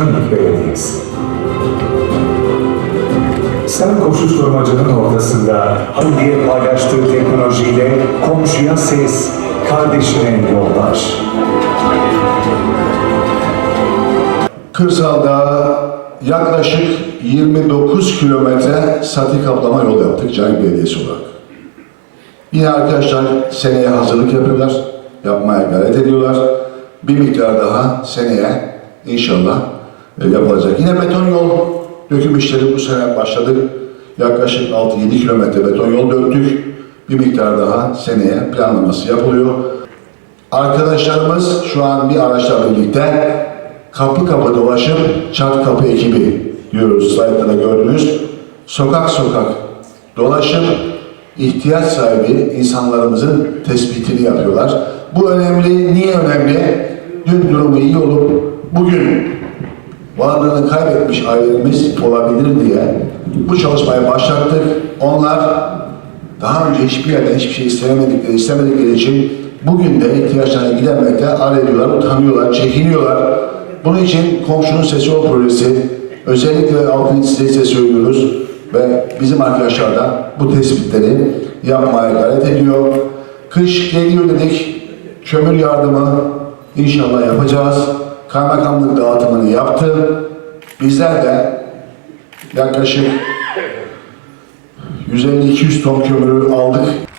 Canlık Belediyesi. Sen koşuşturmacanın ortasında diye paylaştığı teknolojiyle komşuya ses, kardeşine yoldaş. Kırsal'da yaklaşık 29 kilometre sati kaplama yol yaptık Cahil Belediyesi olarak. Yine arkadaşlar seneye hazırlık yapıyorlar, yapmaya gayret ediyorlar. Bir miktar daha seneye inşallah yapılacak. Yine beton yol döküm işleri bu sene başladık. Yaklaşık 6-7 kilometre beton yol döktük. Bir miktar daha seneye planlaması yapılıyor. Arkadaşlarımız şu an bir araçla birlikte kapı kapı dolaşıp çat kapı ekibi diyoruz slaytta da gördünüz. Sokak sokak dolaşıp ihtiyaç sahibi insanlarımızın tespitini yapıyorlar. Bu önemli. Niye önemli? Dün durumu iyi olup bugün varlığını kaybetmiş ailelerimiz olabilir diye bu çalışmayı başlattık. Onlar daha önce hiçbir yerden hiçbir şey istemedikleri, istemedikleri için bugün de ihtiyaçlarına gidermekte ar ediyorlar, utanıyorlar, çekiniyorlar. Bunun için komşunun sesi o projesi özellikle altını size söylüyoruz ve bizim arkadaşlar da bu tespitleri yapmaya gayret ediyor. Kış geliyor dedik, kömür yardımı inşallah yapacağız. Kaymakamlık dağıtımını yaptı. Bizler de yaklaşık 150-200 ton kömürü aldık.